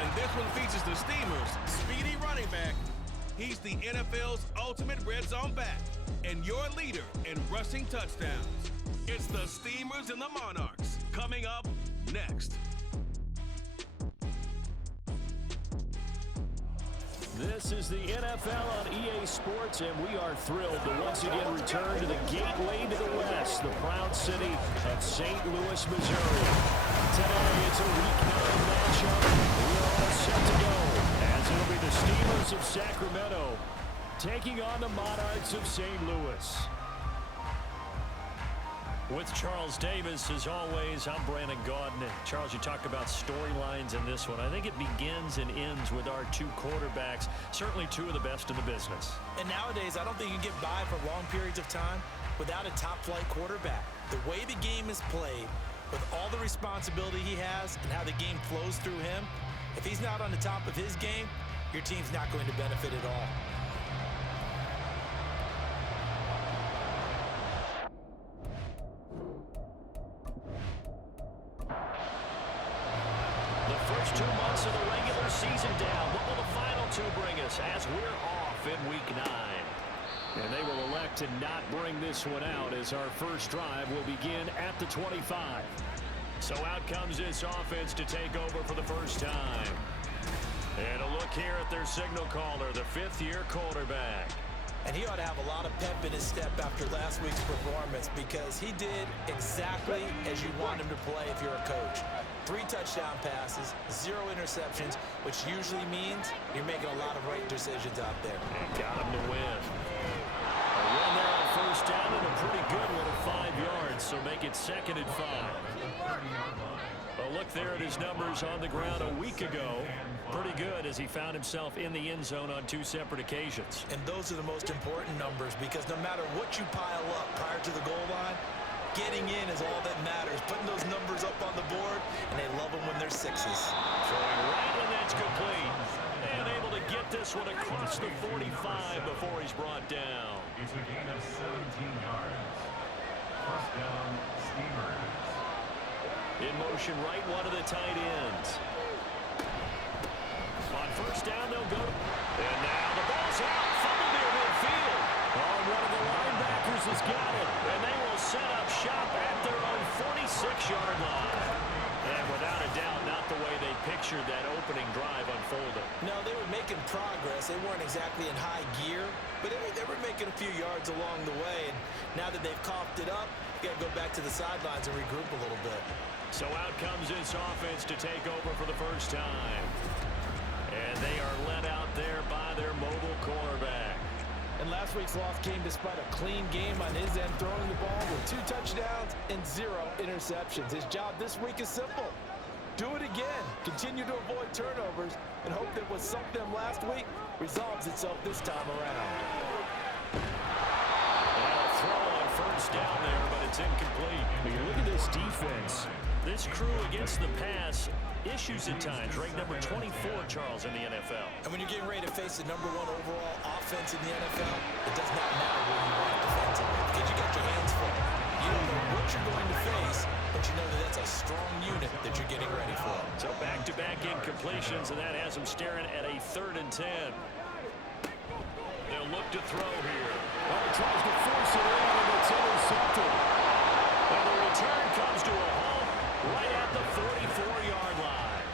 And this one features the Steamers' speedy running back. He's the NFL's ultimate red zone back and your leader in rushing touchdowns. It's the Steamers and the Monarchs coming up next. This is the NFL on EA Sports, and we are thrilled to once again return to the gateway to the West, the proud city of St. Louis, Missouri. Today, it's a Week 9 matchup. We are all set to go, as it'll be the Steamers of Sacramento taking on the Monarchs of St. Louis. With Charles Davis, as always, I'm Brandon Gaudin. Charles, you talk about storylines in this one. I think it begins and ends with our two quarterbacks, certainly two of the best in the business. And nowadays, I don't think you get by for long periods of time without a top-flight quarterback. The way the game is played, with all the responsibility he has and how the game flows through him, if he's not on the top of his game, your team's not going to benefit at all. First 2 months of the regular season down. What will the final two bring us as we're off in Week 9? And they will elect to not bring this one out as our first drive will begin at the 25. So out comes this offense to take over for the first time. And a look here at their signal caller, the fifth-year quarterback. And he ought to have a lot of pep in his step after last week's performance because he did exactly as you want him to play if you're a coach. 3 touchdown passes, 0 interceptions, which usually means you're making a lot of right decisions out there. And got him to win. A run there on first down and a pretty good one of 5 yards, so make it 2nd and 5. A look there at his numbers on the ground a week ago. Pretty good as he found himself in the end zone on 2 separate occasions. And those are the most important numbers because no matter what you pile up prior to the goal line, getting in is all that matters. Putting those numbers up on the board, and they love them when they're 6s. Throwing right when that's complete. And able to get this one across the 45 before he's brought down. It's a gain of 17 yards. First down, Steamers. In motion, right one of the tight ends. On first down, they'll go. And now the ball's out. Fumble near midfield. Oh, one of the linebackers has got it. And they will set up shop at their own 46-yard line. And without a doubt, not the way they pictured that opening drive unfolding. No, they were making progress. They weren't exactly in high gear, but they were making a few yards along the way. And now that they've coughed it up, you got to go back to the sidelines and regroup a little bit. So out comes this offense to take over for the first time. And they are led out there by their mobile quarterback. And last week's loss came despite a clean game on his end, throwing the ball with 2 touchdowns and 0 interceptions. His job this week is simple. Do it again. Continue to avoid turnovers and hope that what sunk them last week resolves itself this time around. A throw on first down there, but it's incomplete. When you look at this defense, this crew against the pass, issues at times, ranked number 24, Charles, in the NFL. And when you're getting ready to face the #1 overall offense in the NFL, it does not matter where you rank defensively because you got your hands full. You don't know what you're going to face, but you know that that's a strong unit that you're getting ready for. So back-to-back incompletions, and that has them staring at a 3rd and 10. They'll look to throw here. Well, he tries to force it in, and it's intercepted. And the return comes to a halt right at the 44-yard line.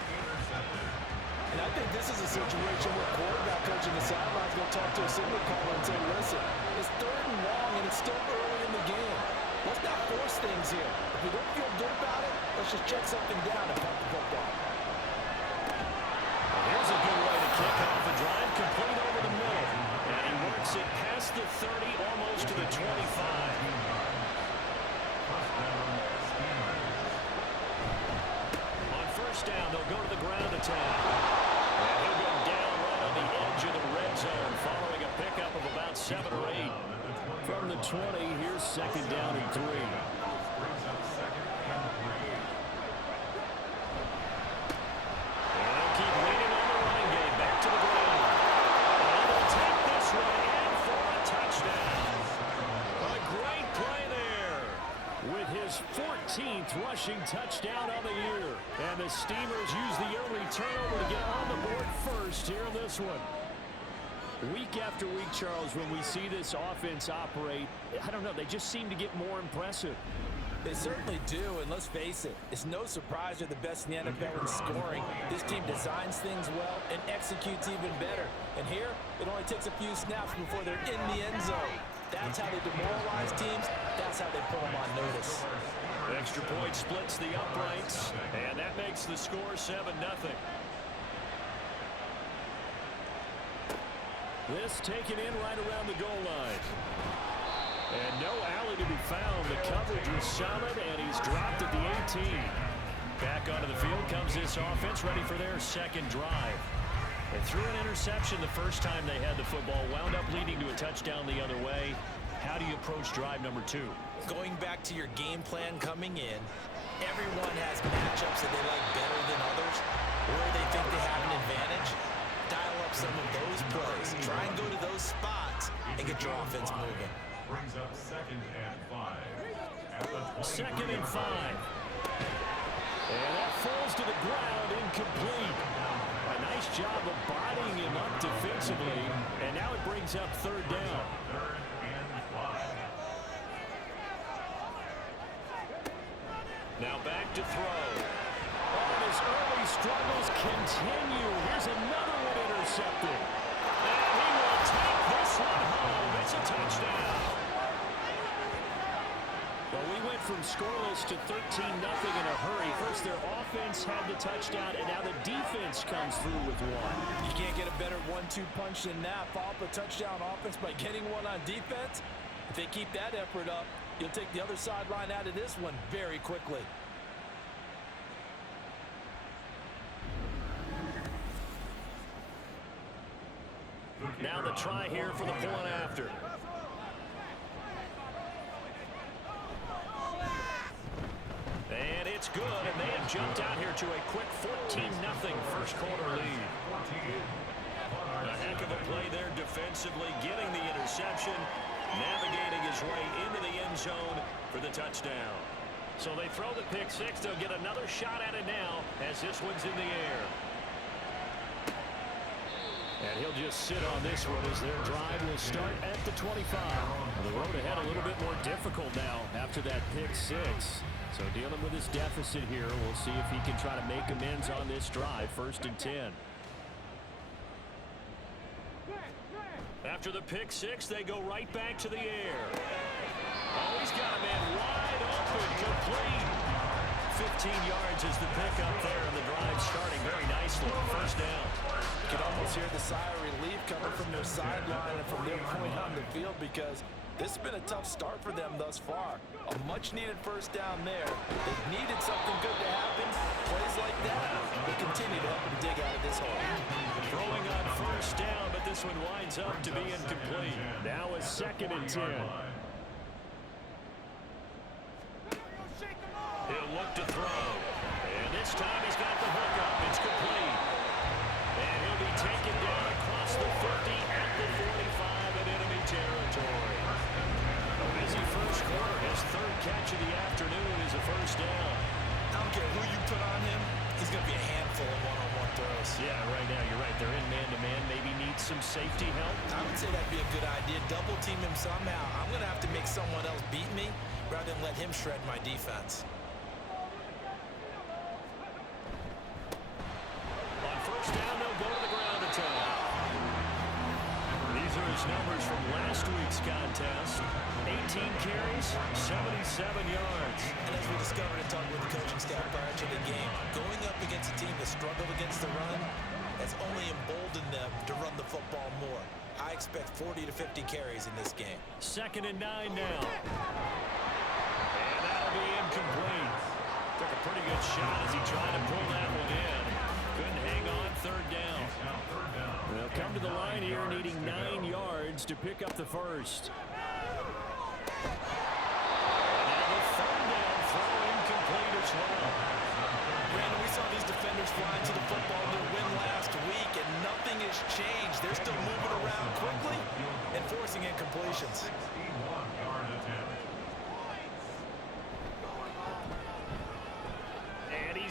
And I think this is a situation where quarterback coach in the sideline is going to talk to a signal caller and say, listen, it's 3rd and long, and it's still early in the game. Let's not force things here. If we don't feel good about it, let's just check something down and punt the football. Here's a good way to kick off the drive, complete over the middle. And he works it past the 30, almost to the 25. On first down, they'll go to the ground attack. And he'll go down right on the edge of the red zone, following a pickup of about 7 or 8. From the 20, here's 2nd down and 3. rushing touchdown on the year. And the Steamers use the early turnover to get on the board first here in this one. Week after week, Charles, when we see this offense operate, I don't know, they just seem to get more impressive. They certainly do, and let's face it, it's no surprise they're the best in the NFL in scoring. This team designs things well and executes even better. And here, it only takes a few snaps before they're in the end zone. That's how they demoralize teams. That's how they put them on notice. Extra point splits the uprights, and that makes the score 7-0. This taken in right around the goal line. And no alley to be found. The coverage was solid, and he's dropped at the 18. Back onto the field comes this offense, ready for their second drive. They threw an interception the first time they had the football, wound up leading to a touchdown the other way. How do you approach drive number 2? Going back to your game plan coming in, everyone has matchups that they like better than others, where they think they have an advantage. Dial up some of those plays. Try and go to those spots and get your offense moving. Brings up 2nd and 5. At the 2nd and 5. And that falls to the ground, incomplete. A nice job of bodying him up defensively, and now it brings up 3rd down. 3rd and 5. Now back to throw. Oh, his early struggles continue. Here's another one intercepted. And he will take this one home. It's a touchdown. Well, we went from scoreless to 13-0 in a hurry. First, their offense had the touchdown, and now the defense comes through with one. You can't get a better 1-2 punch than that. Follow up a touchdown offense by getting one on defense. If they keep that effort up, you'll take the other sideline out of this one very quickly. Now the try here for the point after. And it's good, and they have jumped out here to a quick 14-0 first quarter lead. A heck of a play there defensively, getting the interception, navigating his way into the end zone for the touchdown. So they throw the pick six. They'll get another shot at it now as this one's in the air. And he'll just sit on this one as their drive will start at the 25. The road ahead a little bit more difficult now after that pick six. So dealing with his deficit here, we'll see if he can try to make amends on this drive. 1st and 10. After the pick six, they go right back to the air. Oh, he's got a man wide open, complete. 15 yards is the pickup there, and the drive starting very nicely. 1st down. You can almost hear the sigh of relief coming from their sideline and from their point on the field, because this has been a tough start for them thus far. A much-needed 1st down there. They've needed something good to happen. Plays like that will continue to help them dig out of this hole. Throwing on 1st down, but this one winds up to be incomplete. Now a 2nd and 10. He'll look to throw. And this time he's got the hook up. It's complete. And he'll be taken down across the 50 at the 45 in enemy territory. A busy first quarter. His 3rd catch of the afternoon is a 1st down. I don't care who you put on him, he's going to be a handful of one-on-one throws. Yeah, right now you're right. They're in man-to-man. Maybe need some safety help. I would say that'd be a good idea. Double team him somehow. I'm going to have to make someone else beat me rather than let him shred my defense. On 1st down, they'll go to the ground attack. These are his numbers from last week's contest. 18 carries, 77 yards. And as we discovered in talking with the coaching staff prior to the game, going up against a team that struggled against the run has only emboldened them to run the football more. I expect 40 to 50 carries in this game. 2nd and 9 now. And that'll be incomplete. Took a pretty good shot as he tried to pull that one in. Couldn't hang on. 3rd down. They'll come to the line here needing 9 yards to pick up the 1st. Now the 3rd down throw incomplete as well. Brandon, we saw these defenders flying to the football in their win last week, and nothing has changed. They're still moving around quickly and forcing incompletions. 61-yard attempt.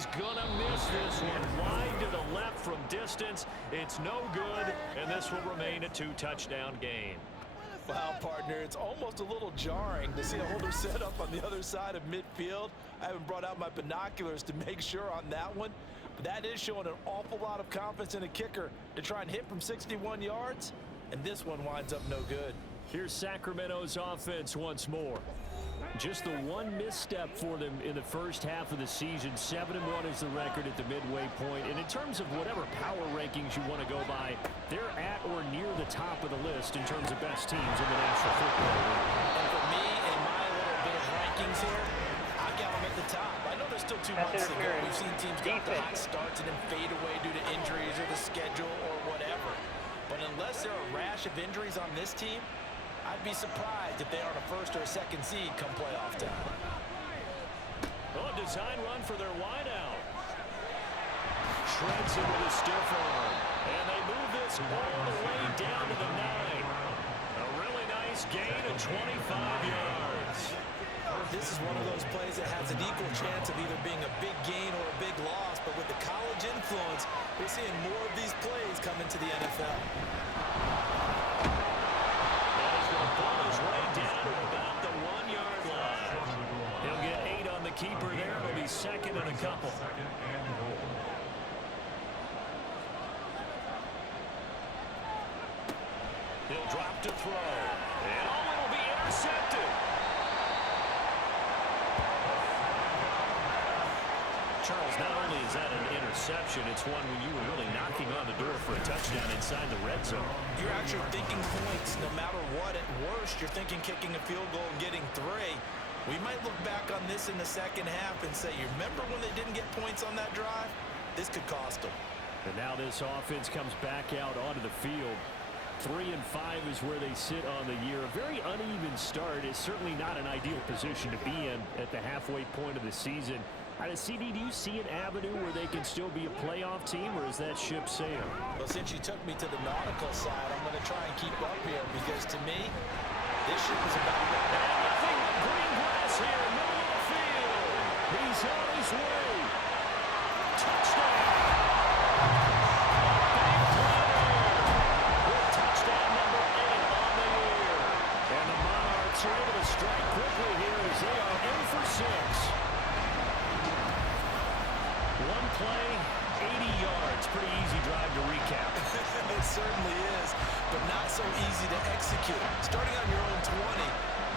he's going to miss this one. Wide to the left from distance. It's no good, and this will remain a 2-touchdown game. Wow, partner, it's almost a little jarring to see a holder set up on the other side of midfield. I haven't brought out my binoculars to make sure on that one, but that is showing an awful lot of confidence in a kicker to try and hit from 61 yards, and this one winds up no good. Here's Sacramento's offense once more. Just the one misstep for them in the first half of the season. 7-1 is the record at the midway point. And in terms of whatever power rankings you want to go by, they're at or near the top of the list in terms of best teams in the National Football League. And for me and my little bit of rankings here, I got them at the top. I know there's still 2 months to go. We've seen teams get the hot starts and then fade away due to injuries or the schedule or whatever. But unless there are a rash of injuries on this team, I'd be surprised if they aren't a first or a second seed come playoff time. Oh, design run for their wideout. Shreds it with a stiff arm. And they move this all the way down to the 9. A really nice gain of 25 yards. This is one of those plays that has an equal chance of either being a big gain or a big loss, but with the college influence, we're seeing more of these plays come into the NFL. Ball is way down to about the 1-yard line. He'll get 8 on the keeper there. It'll be second and a couple. He'll drop to throw. And it'll be intercepted. Charles, not only is that an interception, it's one when you were really knocking on the door for a touchdown inside the red zone. You're actually thinking points no matter what. At worst, you're thinking kicking a field goal and getting 3. We might look back on this in the second half and say, you remember when they didn't get points on that drive? This could cost them. And now this offense comes back out onto the field. 3-5 is where they sit on the year. A very uneven start is certainly not an ideal position to be in at the halfway point of the season. CD, do you see an avenue where they can still be a playoff team, or is that ship sailed? Well, since you took me to the nautical side, I'm going to try and keep up here because to me, this ship is about to go. Nothing but green grass here, middle of the field. He's on his way. Touchdown. With touchdown number 8 on the year. And the Monarchs are able to strike quickly here as they are in for 6. One play, 80 yards. Pretty easy drive to recap. It certainly is, but not so easy to execute. Starting on your own 20,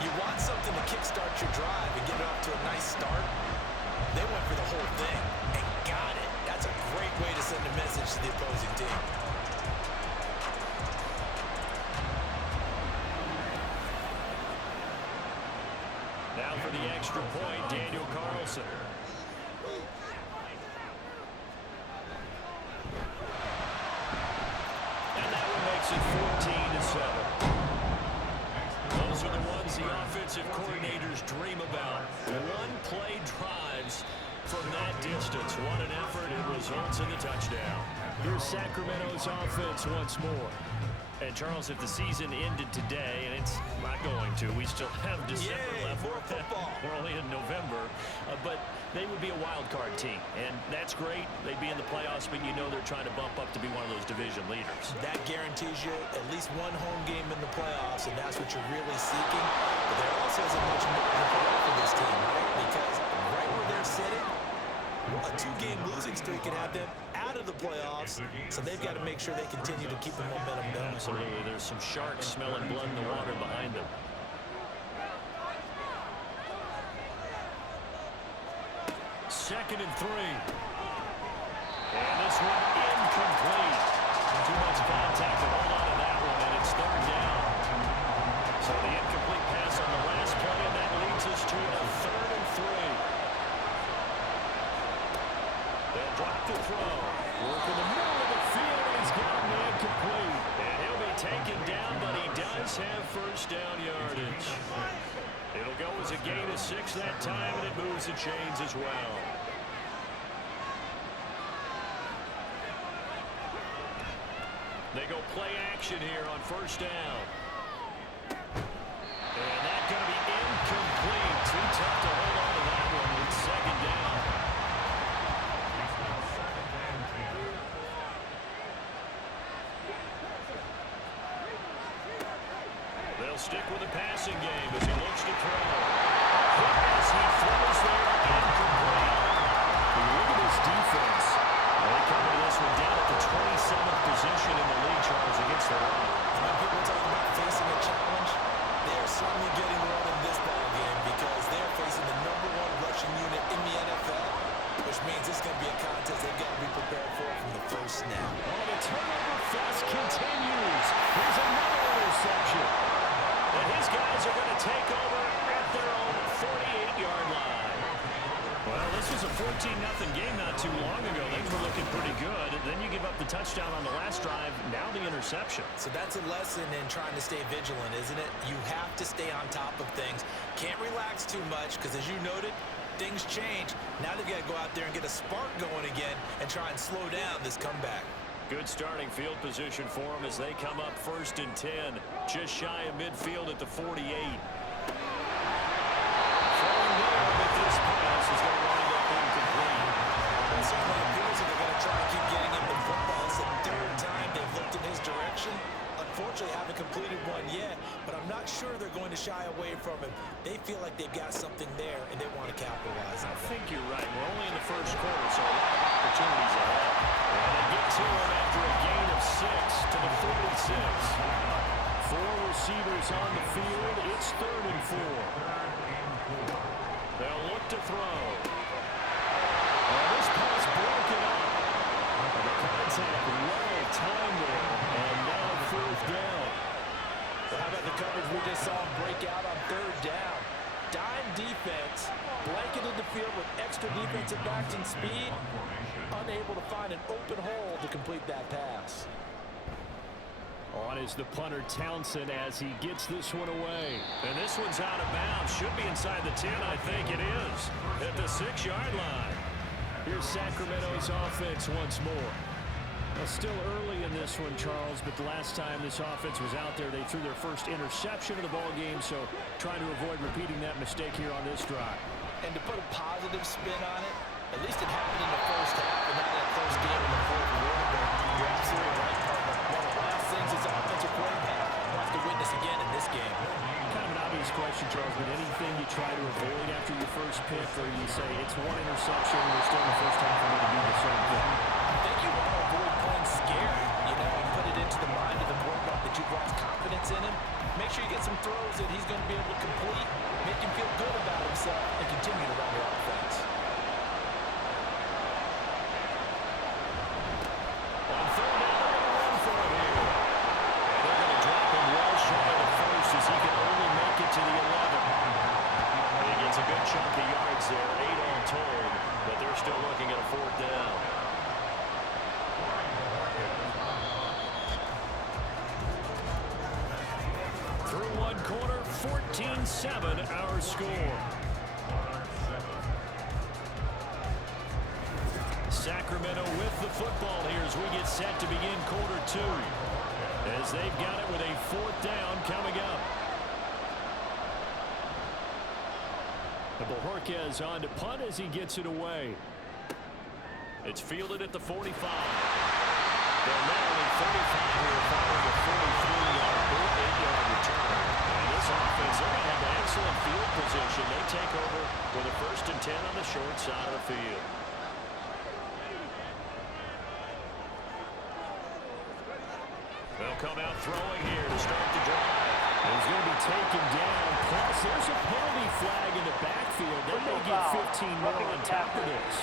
you want something to kickstart your drive and get it off to a nice start. They went for the whole thing and got it. That's a great way to send a message to the opposing team. Now for the extra point, Daniel Carlson. It 14-7. Those are the ones the offensive coordinators dream about. One-play drives from that distance. What an effort. It results in the touchdown. Here's Sacramento's offense once more. And, Charles, if the season ended today, and it's not going to, we still have December left. More football. We're only in November. But they would be a wild card team. And that's great. They'd be in the playoffs, but you know they're trying to bump up to be one of those division leaders. That guarantees you at least one home game in the playoffs, and that's what you're really seeking. But there also isn't much more for this team, right? Because right where they're sitting, a 2-game losing streak can have them out of the playoffs, so they've got to make sure they continue to keep the momentum going. Absolutely. There's some sharks smelling blood in the water behind them. Second and 3. And this one incomplete. Too much contact to hold on to that one, and it's 3rd down. So the incomplete pass on the last play, and that leads us to a 3rd and 3. They'll drop the throw. Work in the middle of the field, and he's got him incomplete. And he'll be taken down, but he does have first down yardage. It'll go as a gain of 6 that time, and it moves the chains as well. They go play action here on first down. And that's going to be incomplete. Too tough to hold on to that one. It's 2nd down. stick with the passing game as he looks to throw. As he throws there, incomplete. Look at this defense. They come into this one down at the 27th position in the league, Charles, against the run. When people talk about facing a challenge, they're certainly getting one in this ball game because they're facing the #1 rushing unit in the NFL, which means it's going to be a contest they've got to be prepared for from the first snap. Oh, the turnover fest continues. Here's another interception. And his guys are going to take over at their own 48-yard line. Well, this was a 14-0 game not too long ago. Things were looking pretty good. And then you give up the touchdown on the last drive. Now the interception. So that's a lesson in trying to stay vigilant, isn't it? You have to stay on top of things. Can't relax too much because, as you noted, things change. Now they've got to go out there and get a spark going again and try and slow down this comeback. Good starting field position for them as they come up 1st and 10. Just shy of midfield at the 48. Throwing there, but this pass is going to wind up incomplete. It certainly appears that they're going to try and keep getting him the football. It's the 3rd time they've looked in his direction. Unfortunately, haven't completed one yet, but I'm not sure they're going to shy away from him. They feel like they've got something there, and they want to capitalize on it. I think you're right. We're only in the first quarter, so a lot of opportunities ahead. And they get to it after a gain of 6 to the 46. 4 receivers on the field. It's 3rd and 4. They'll look to throw. This pass broken up. The contact well timed there, and now 4th down. How about the coverage we just saw break out on 3rd down? Dime defense, blanketed the field with extra defensive backs and speed, unable to find an open hole to complete that pass. On is the punter Townsend as he gets this one away. And this one's out of bounds. Should be inside the 10, I think it is. At the 6-yard line. Here's Sacramento's offense once more. Well, still early in this one, Charles, but the last time this offense was out there, they threw their first interception of the ball game, so trying to avoid repeating that mistake here on this drive. And to put a positive spin on it, at least it happened in the first half and not that first game in the 4th quarter. You're absolutely right, partner. One of the last things this offensive quarterback wants to witness again in this game. Kind of an obvious question, Charles, but anything you try to avoid after your first pick, or you say it's one interception, we're still in the first half, and we're going to do the same thing? I think you want to avoid playing scared, and put it into the mind of the quarterback that you've lost confidence in him. Make sure you get some throws that he's going to be able to complete, make him feel good about himself, and continue to run your offense. On 3rd down, they're going to run for it here. And they're going to drop him well short of the first as he can only make it to the 11. And he gets a good chunk of yards there, 8 all told, but they're still looking at a 4th down. Through one quarter, 14-7 our score. Sacramento with the football here as we get set to begin quarter 2. As they've got it with a 4th down coming up. The Bojorquez on to punt as he gets it away. It's fielded at the 45. They're not only 35 here, following a 43-yard, 8-yard return. And this offense, they're going to have excellent field position. They take over with a 1st and 10 on the short side of the field. They'll come out throwing here to start the drive. He's going to be taken down. Plus, there's a penalty flag in the backfield. They may get 15 more on top of this.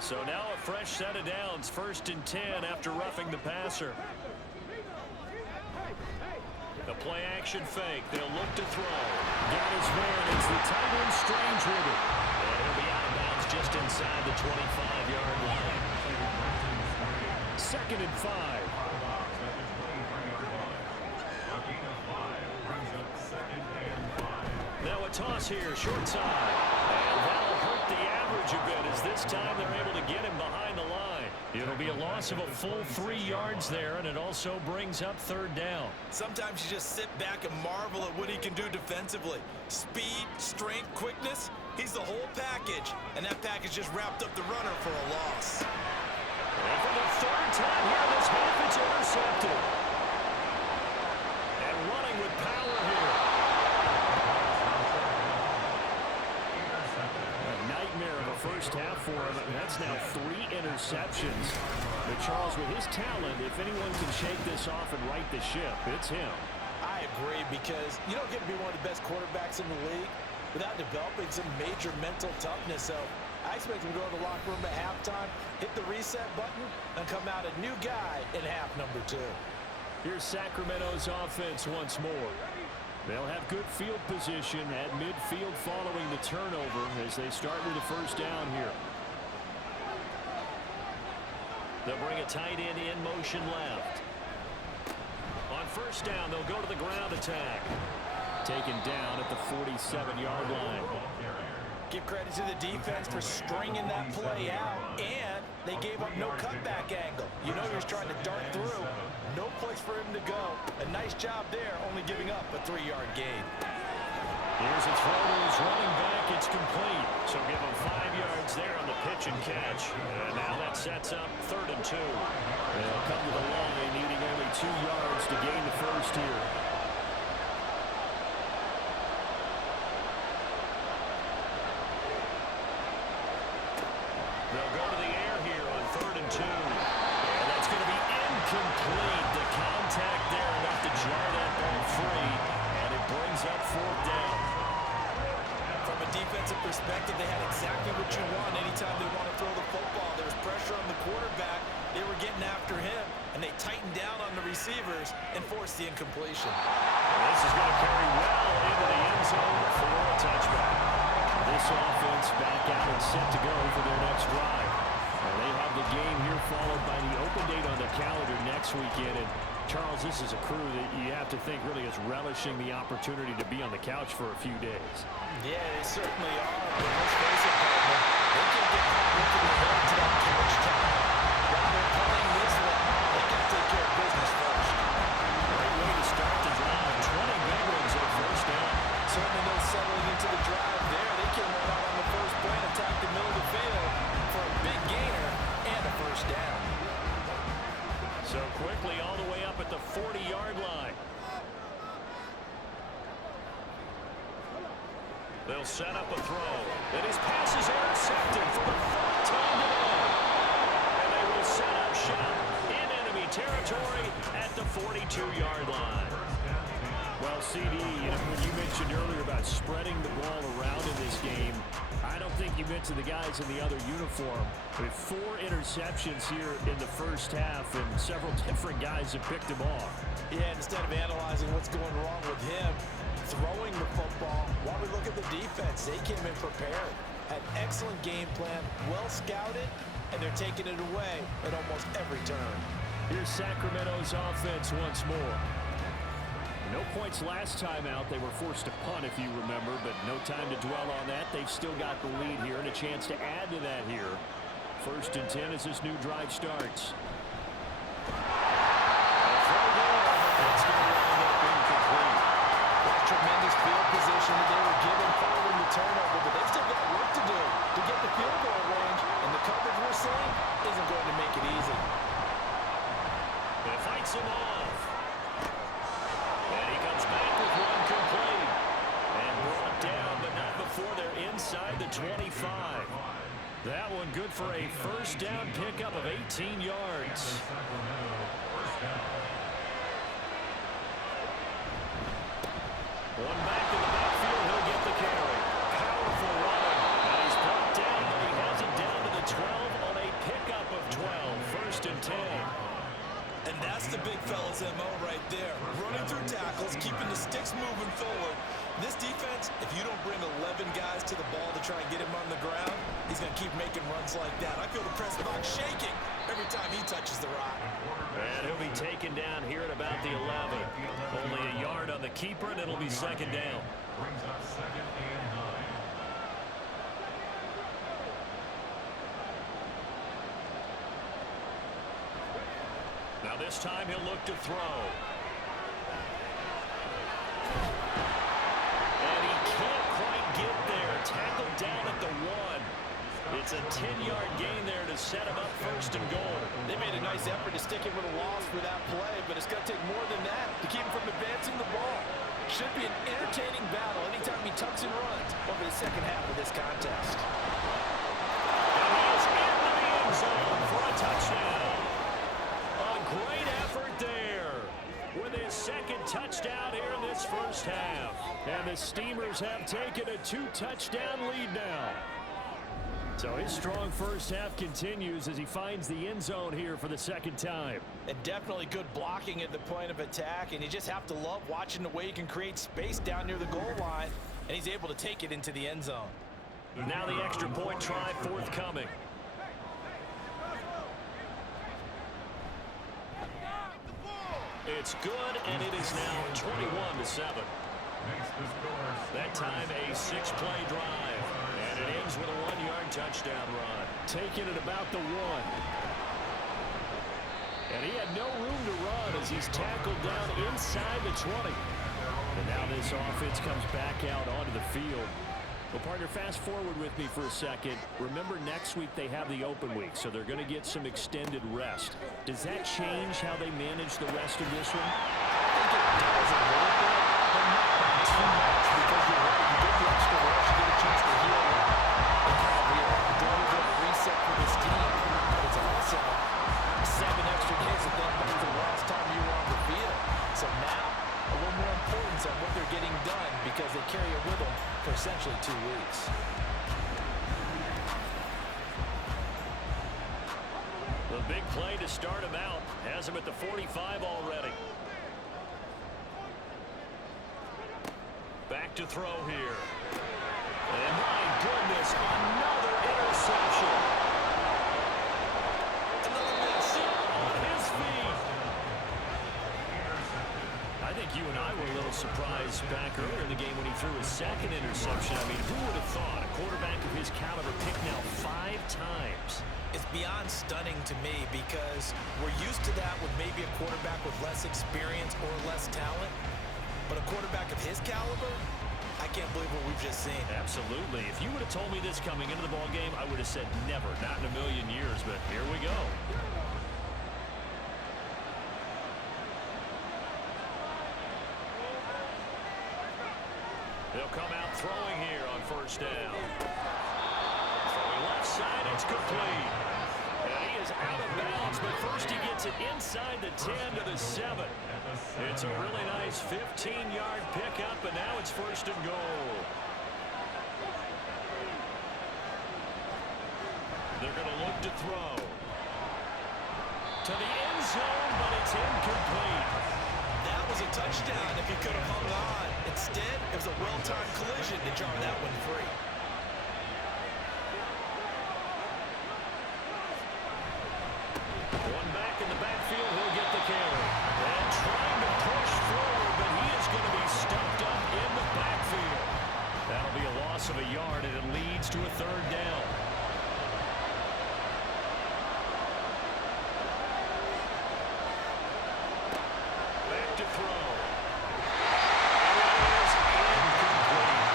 So now a fresh set of downs. 1st and 10 after roughing the passer. The play action fake. They'll look to throw. Got his man. It's the tight end Strange with it. And he'll be out of bounds just inside the 25-yard line. 2nd and 5. Now a toss here, short side. And that'll hurt the average a bit as this time they're able to get him behind the line. It'll be a loss of a full 3 yards there, and it also brings up 3rd down. Sometimes you just sit back and marvel at what he can do defensively. Speed, strength, quickness, he's the whole package. And that package just wrapped up the runner for a loss. And for the third time here this half, it's intercepted. And running with power here. A nightmare of a first half for him. That's now 3 interceptions. But Charles, with his talent, if anyone can shake this off and right the ship, it's him. I agree, because you don't get to be one of the best quarterbacks in the league without developing some major mental toughness. So I expect him to go to the locker room at halftime, hit the reset button, and come out a new guy in half number 2. Here's Sacramento's offense once more. They'll have good field position at midfield following the turnover as they start with the first down here. They'll bring a tight end in motion left. On first down, they'll go to the ground attack. Taken down at the 47-yard line. Give credit to the defense for stringing that play out, and they gave up no cutback angle. You know he was trying to dart through. No place for him to go. A nice job there, only giving up a 3-yard gain. Here's a throw to his running back. It's complete. So give him 5 yards there on the pitch and catch. And now that sets up 3rd and 2. They'll come to the line, needing only 2 yards to gain the first here. They'll go to the air here on 3rd and 2. And that's going to be incomplete. The contact there enough to jar that ball free. And it brings up 4th down. From a defensive perspective, they had exactly what you want anytime they want to throw the football. There was pressure on the quarterback. They were getting after him, and they tightened down on the receivers and forced the incompletion. And this is going to carry well into the end zone for a touchback. This offense back out and set to go for their next drive. And they have the game here followed by the open date on the calendar next weekend. And Charles, this is a crew that you have to think really is relishing the opportunity to be on the couch for a few days. Yeah, they certainly are. But let's face it, partner, they can get caught looking ahead to that couch time. While they're playing this one, they got to take care of business first. Great way to start the drive. 20 big ones at first down. Certainly no settling into the drive there. They came right out on the first play and attacked the middle of the field for a big gainer and a first down. So quickly all the way up at the 40-yard line. They'll set up a throw. And his pass is intercepted for the 4th time today. And they will set up shop in enemy territory at the 42-yard line. Well, CD, when you mentioned earlier about spreading the ball around in this game, I don't think you mentioned the guys in the other uniform. With 4 interceptions here in the first half, and several different guys have picked them off. Yeah, instead of analyzing what's going wrong with him, throwing the football, while we look at the defense, they came in prepared. Had excellent game plan, well scouted, and they're taking it away at almost every turn. Here's Sacramento's offense once more. No points last time out. They were forced to punt, if you remember, but no time to dwell on that. They've still got the lead here and a chance to add to that here. 1st and 10 as this new drive starts. Tremendous field position that they were given following the turnover, but they've still got work to do to get the field goal range, and the coverage we're seeing isn't going to make it easy. It fights him off. And he comes back with one complete. And brought down, but not before they're inside the 25. That one good for a first down pickup of 18 yards. One back in the backfield, he'll get the carry. Powerful run. And he's brought down, but he has it down to the 12 on a pickup of 12. 1st and 10. And that's the big fella's MO right there. Running through tackles, keeping the sticks moving forward. This defense, if you don't bring 11 guys to the ball to try and get him on the ground, he's going to keep making runs like that. I feel the press box shaking every time he touches the rock. And he'll be taken down here at about the 11. Only a yard on the keeper, and it'll be 2nd down. Brings up 2nd and 9. Now this time he'll look to throw. And he can't quite get there. Tackled down at the 1. It's a 10-yard gain there to to set him up first and goal. They made a nice effort to stick it with a loss for that play, but it's going to take more than that to keep him from advancing the ball. Should be an entertaining battle anytime he tucks and runs over the second half of this contest. And he is into the end zone for a touchdown. A great effort there with his second touchdown here in this first half. And the Steamers have taken a 2-touchdown lead now. So his strong first half continues as he finds the end zone here for the second time. And definitely good blocking at the point of attack, and you just have to love watching the way he can create space down near the goal line, and he's able to take it into the end zone. Now the extra point try forthcoming. It's good, and it is now 21-7. That time a 6-play drive, and it ends with a 1-yard touchdown run. Taking it about the 1. And he had no room to run as he's tackled down inside the 20. And now this offense comes back out onto the field. Well, partner, fast forward with me for a second. Remember, next week they have the open week, so they're going to get some extended rest. Does that change how they manage the rest of this one? I think it does a little bit, but not too much, because you're right. You get the extra rush, you get a chance to heal up. And kind of do a little bit of reset for this team. But it's also 7 extra days to think back to the last time you were on the field. So now, a little more importance on what they're getting done because they carry it with them for essentially 2 weeks. The big play to start him out has him at the 45 already. Back to throw here. And my goodness, another interception. Another miss on his feet. I think you and I were a little surprised back earlier in the game when he threw his second interception. I mean, who would have thought a quarterback of his caliber picked now 5 times? It's beyond stunning to me because we're used to that with maybe a quarterback with less experience or less talent. But a quarterback of his caliber, I can't believe what we've just seen. Absolutely. If you would have told me this coming into the ball game, I would have said never, not in a million years. But here we go. They'll come out throwing here on first down. Throwing left side, it's complete. And he is out of bounds, but first he gets it inside the 10 to the 7. It's a really nice 15-yard pickup, and now it's first and goal. They're going to look to throw. To the end zone, but it's incomplete. That was a touchdown if he could have hung on. Instead, it was a well-timed collision to jar that one free. One back in the backfield, he'll get the carry. And trying to push forward, but he is going to be stuffed up in the backfield. That'll be a loss of a yard, and it leads to a 3rd down. Back to throw. And it is incomplete.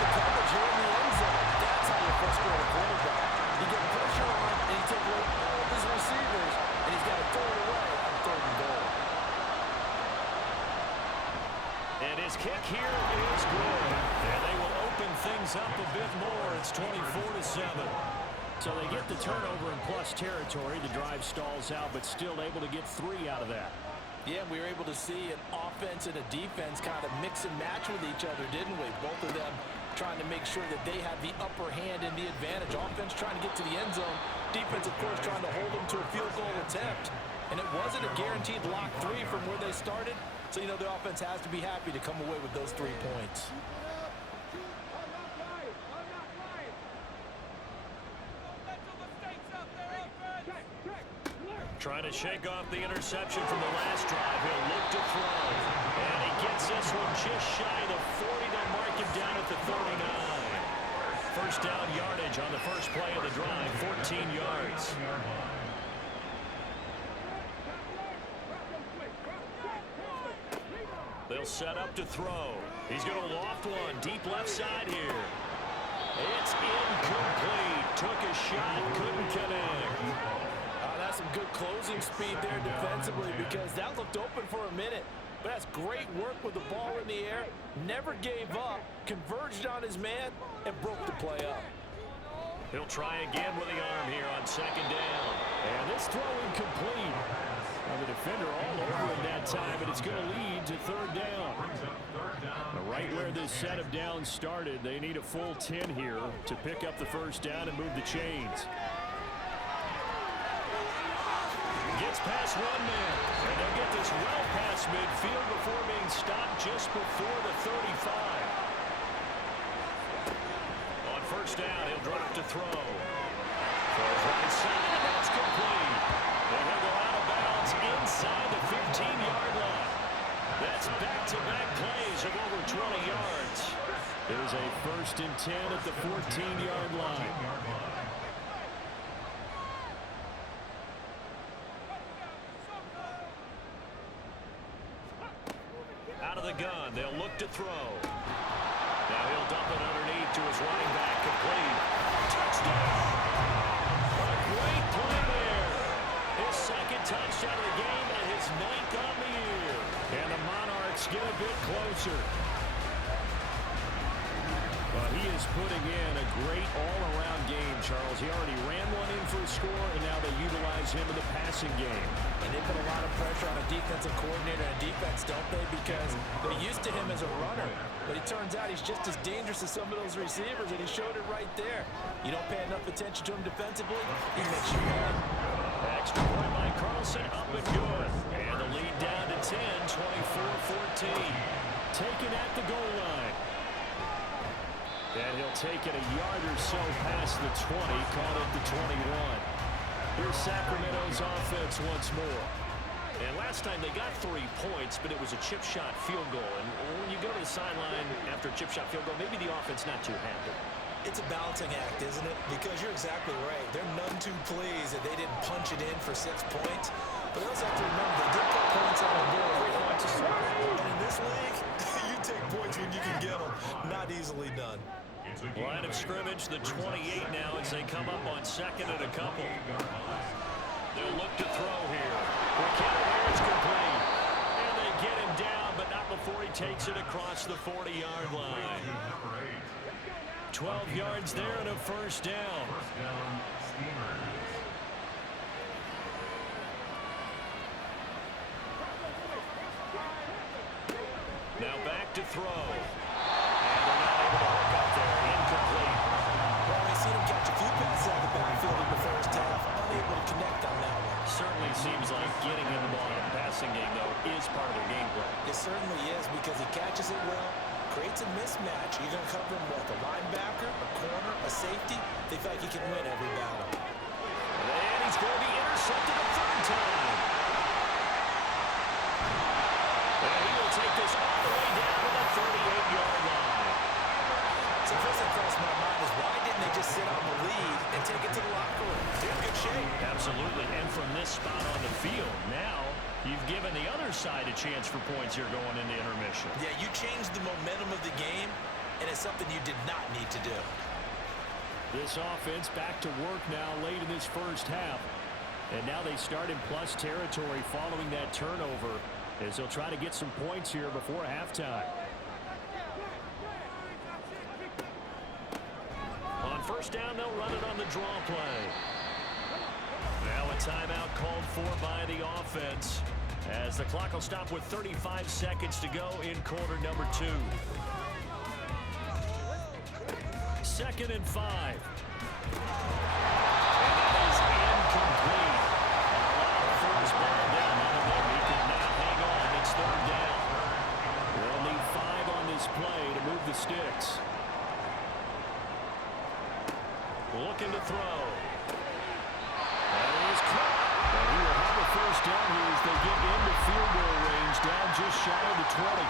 The coverage here in the end zone. That's how you frustrate a quarterback. You get pressure on, and you take away all of his receivers, and he's got to throw it away on 3rd and goal. And his kick here is good. And they will open things up a bit more. It's 24-7. So they get the turnover in plus territory. The drive stalls out, but still able to get 3 out of that. Yeah, we were able to see an offense and a defense kind of mix and match with each other, didn't we? Both of them trying to make sure that they have the upper hand and the advantage. Offense trying to get to the end zone. Defense, of course, trying to hold them to a field goal attempt. And it wasn't a guaranteed lock 3 from where they started. So, you know, the offense has to be happy to come away with those 3 points. Trying to shake off the interception from the last drive. He'll look to throw. And he gets this one just shy of the 40. They'll mark him down at the 39. First down yardage on the first play of the drive, 14 yards. They'll set up to throw. He's going to loft one deep left side here. It's incomplete. took a shot, couldn't connect. That's some good closing speed there defensively because that looked open for a minute. But that's great work with the ball in the air. Never gave up, converged on his man, and broke the play up. He'll try again with the arm here on second down. And this throw incomplete. And the defender all over it that time, and it's going to lead to third down. Right where this set of downs started, they need a full 10 here to pick up the first down and move the chains. Gets past one man, and they'll get this well past midfield before being stopped just before the 35. On first down, he'll drop to throw. Throws right side, and that's complete. And he'll go out of bounds inside the 15-yard line. That's back-to-back plays of over 20 yards. There's a 1st and 10 at the 14-yard line. Out of the gun, they'll look to throw. Now he'll dump it underneath to his running back, complete. Touchdown! A great play there. His second touchdown of the game and his 9th on the year. And the Monarchs get a bit closer. Well, he is putting in a great all-around game, Charles. He already ran one in for a score, and now they utilize him in the passing game. And they put a lot of pressure on a defensive coordinator and defense, don't they? Because they're used to him as a runner. But it turns out he's just as dangerous as some of those receivers, and he showed it right there. You don't pay enough attention to him defensively, he makes you mad. Extra point by Carlson, up and good. And the lead down to 10, 24-14. Taken at the goal line. And he'll take it a yard or so past the 20, caught at the 21. Here's Sacramento's offense once more. And last time they got 3 points, but it was a chip shot field goal. And when you go to the sideline after a chip shot field goal, maybe the offense not too happy. It's a balancing act, isn't it? Because you're exactly right. They're none too pleased that they didn't punch it in for 6 points. But they also have to remember they did put points on the board. And in this league, you take points when you can get them. Not easily done. Line of scrimmage, the 28 now as they come up on second and a couple. They'll look to throw here. McKinnon is complete. And they get him down, but not before he takes it across the 40-yard line. 12 yards there and a first down. Now back to throw. And they're not able to hook up there. Incomplete. Well, I seen him catch a few passes out of the backfield in the first half. Unable to connect on that one. Certainly seems like getting in the ball in the passing game, though, is part of their game plan. It certainly is because he catches it well, creates a mismatch. You're going to cover him with a linebacker, a corner, a safety. They feel like he can win every battle. And he's going to be intercepted a third time. And he will take this all the way down to the 38-yard line. So first thing crossed my mind is why didn't they just sit on the lead and take it to the locker room? They're in good shape. Absolutely. And from this spot on the field, now you've given the other side a chance for points here going into intermission. Yeah, you changed the momentum of the game, and it's something you did not need to do. This offense back to work now late in this first half. And now they start in plus territory following that turnover as they'll try to get some points here before halftime. On first down, they'll run it on the draw play. Now a timeout called for by the offense as the clock will stop with 35 seconds to go in quarter number 2. 2nd and 5. And that is incomplete. First ball down on the way. He could not hang on. It's third down. They'll need 5 on this play to move the sticks. Looking to throw. And he is caught. And he will have a first down here as they get into field goal range, down just shy of the 20.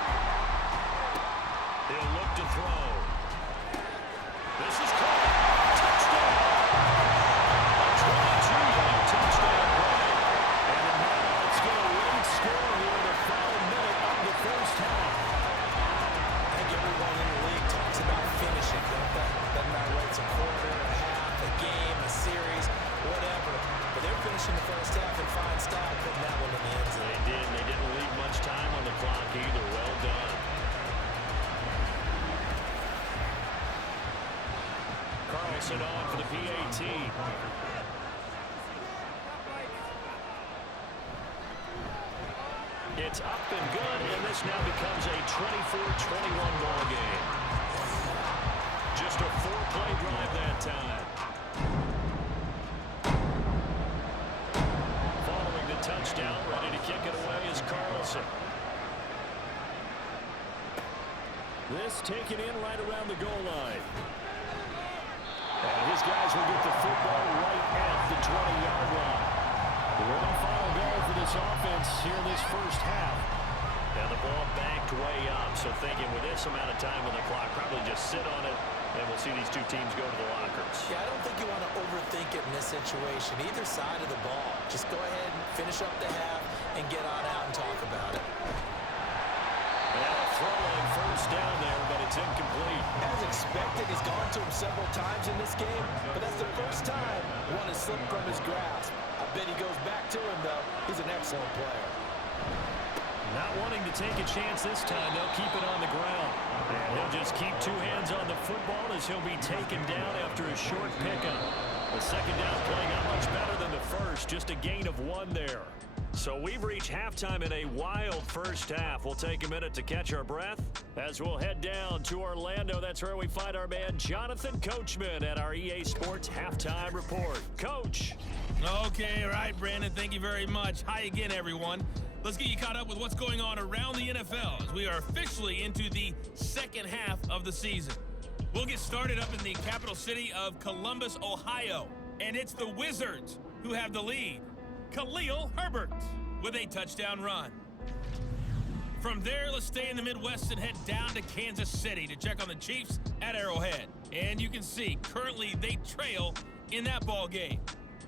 He'll look to throw. This is caught. Touchdown. A 22-yard touchdown play. And the Monarchs get a late score here in the final minute of the first half. I think everyone in the league talks about finishing, don't they? Doesn't matter whether it's a quarter, a half, a game. either. Well done. Carlson on for the PAT. It's up and good, and this now becomes a 24-21 ball game. Just a 4-play drive that time. Following the touchdown, ready to kick it away is Carlson. This taken in right around the goal line. And his guys will get the football right at the 20-yard line. One final go for this offense here in this first half. And the ball backed way up, so thinking with this amount of time on the clock, probably just sit on it, and we'll see these two teams go to the lockers. Yeah, I don't think you want to overthink it in this situation. Either side of the ball. Just go ahead and finish up the half and get on out and talk about it. Now a throw-in first down there, but it's incomplete. As expected, he's gone to him several times in this game, but that's the first time one has slipped from his grasp. I bet he goes back to him, though. He's an excellent player. Not wanting to take a chance this time, they'll keep it on the ground. And he'll just keep two hands on the football as he'll be taken down after a short pickup. The second down play not much better than the first, just a gain of 1 there. So we've reached halftime in a wild first half. We'll take a minute to catch our breath as we'll head down to Orlando. That's where we find our man Jonathan Coachman at our EA Sports Halftime Report. Coach. Okay, all right, Brandon, thank you very much. Hi again, everyone. Let's get you caught up with what's going on around the NFL as we are officially into the second half of the season. We'll get started up in the capital city of Columbus, Ohio, and it's the Wizards who have the lead. Khalil Herbert with a touchdown run. From there, let's stay in the Midwest and head down to Kansas City to check on the Chiefs at Arrowhead. And you can see, currently they trail in that ball game.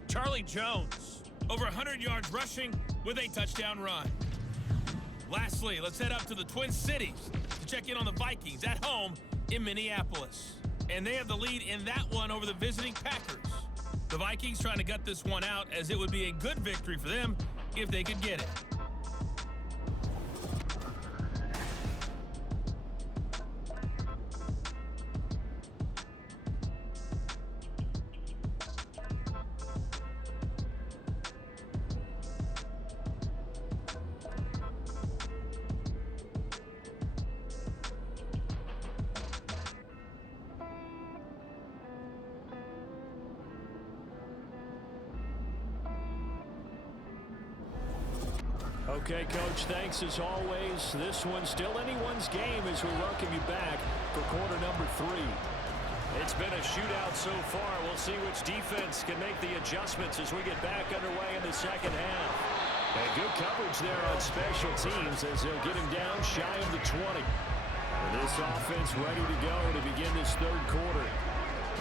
Charlie Jones, over 100 yards rushing with a touchdown run. Lastly, let's head up to the Twin Cities to check in on the Vikings at home in Minneapolis. And they have the lead in that one over the visiting Packers. The Vikings trying to gut this one out, as it would be a good victory for them if they could get it. Okay, Coach, thanks as always. This one's still anyone's game as we welcome you back for quarter number 3. It's been a shootout so far. We'll see which defense can make the adjustments as we get back underway in the second half. And good coverage there on special teams as they'll get him down shy of the 20. And this offense ready to go to begin this third quarter.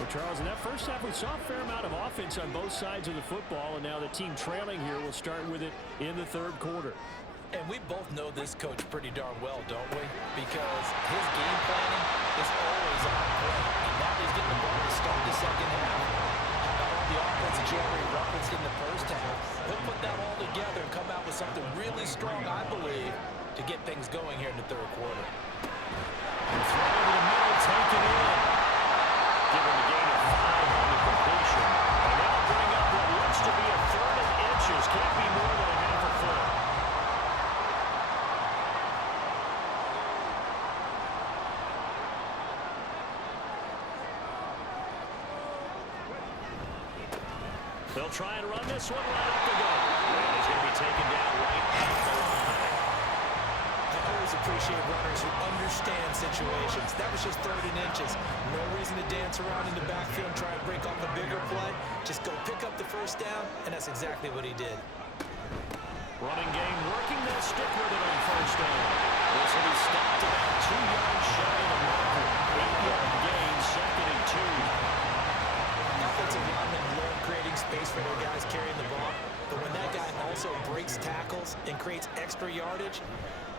Well, Charles, in that first half, we saw a fair amount of offense on both sides of the football, and now the team trailing here will start with it in the third quarter. And we both know this coach pretty darn well, don't we? Because his game planning is always on point. And now he's getting the ball to start the second half. How about all the offense that you already referenced in the first half? He'll put that all together and come out with something really strong, I believe, to get things going here in the third quarter. And throw over the middle, take it in. Give him a gain of 5 on the completion. And that'll bring up what looks to be a third and inches. Can't be more than a half a foot. They'll try and run this one right up the goal. And he's going to be taken down right at the line. I always appreciate runners who understand situations. That was just third and inches. No reason to dance around in the backfield and try and break off a bigger play. Just go pick up the first down, and that's exactly what he did. Running game working that stick with it on first down. This will be stopped about 2 yards shy of the marker. 8-yard gain, second and 2. Offensive linemen love creating space for their guys carrying the ball, but when that guy also breaks tackles and creates extra yardage,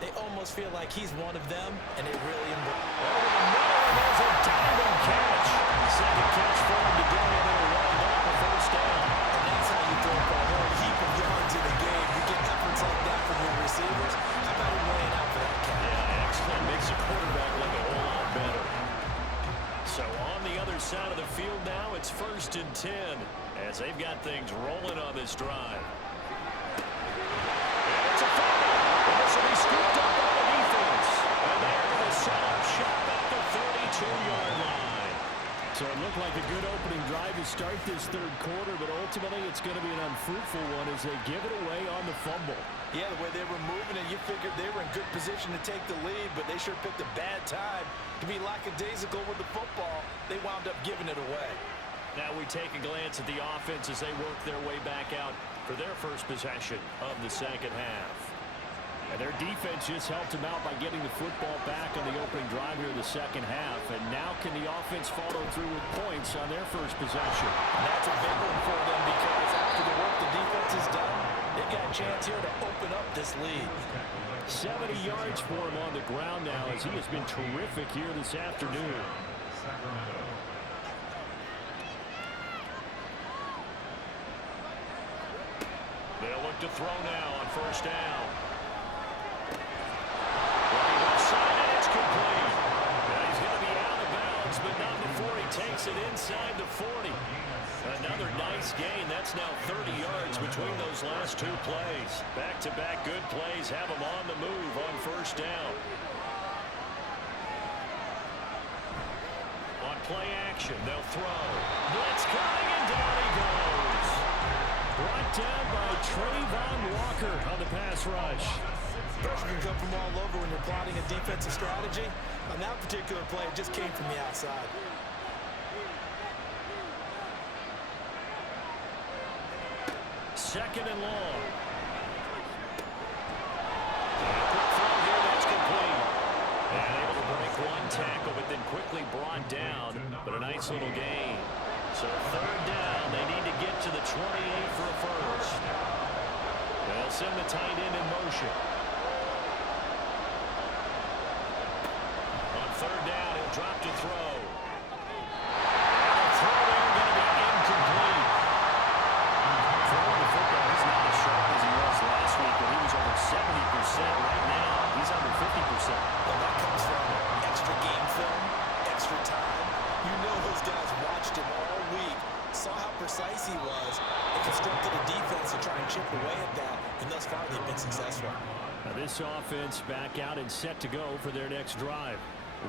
they almost feel like he's one of them, and they really embrace. Over the middle, and there's a diving catch. Second catch for him today, and they'll wind up the first down. And that's how you throw a whole heap of yards in a game. You get efforts like that from your receivers. How about him laying out for that catch? the other side of the field now. It's 1st and 10 as they've got things rolling on this drive. And it's a fumble. And this will be scooped up by the defense. And they're going to set up shop at the 32-yard line. So it looked like a good opening drive to start this third quarter, but ultimately it's going to be an unfruitful one as they give it away on the fumble. Yeah, the way they were moving it, you figured they were in good position to take the lead, but they sure picked a bad time to be lackadaisical with the football. They wound up giving it away. Now we take a glance at the offense as they work their way back out for their first possession of the second half. And their defense just helped them out by getting the football back on the opening drive here in the second half. And now can the offense follow through with points on their first possession? And that's a big one for them because after the work the defense has done, they got a chance here to open up this lead. 70 yards for him on the ground now as he has been terrific here this afternoon. They'll look to throw now on first down. Looking left side, and it's complete. Now he's going to be out of bounds, but not before he takes it inside the 40. Another nice gain. That's now 30 yards between those last two plays. Back-to-back good plays have him on the move on first down. On play action, they'll throw. Blitz coming, and down he goes. Brought down by Trayvon Walker on the pass rush. Pressure can come from all over when you're plotting a defensive strategy. On that particular play, it just came from the outside. Second and long. Quick throw here, that's complete. And able to break one tackle, but then quickly brought down. But a nice little gain. So third down, they need to get to the 28 for a first. They'll send the tight end in motion. On third down, he'll drop to throw. And the throw there going to be incomplete. Throwing the football, he's not as sharp as he was last week when he was over 70%. Right now, he's under 50%. Well, that comes from extra game film, extra time. You know those guys watched him all week, saw how precise he was, and constructed a defense to try and chip away at that, and thus far they've been successful. Now this offense back out and set to go for their next drive.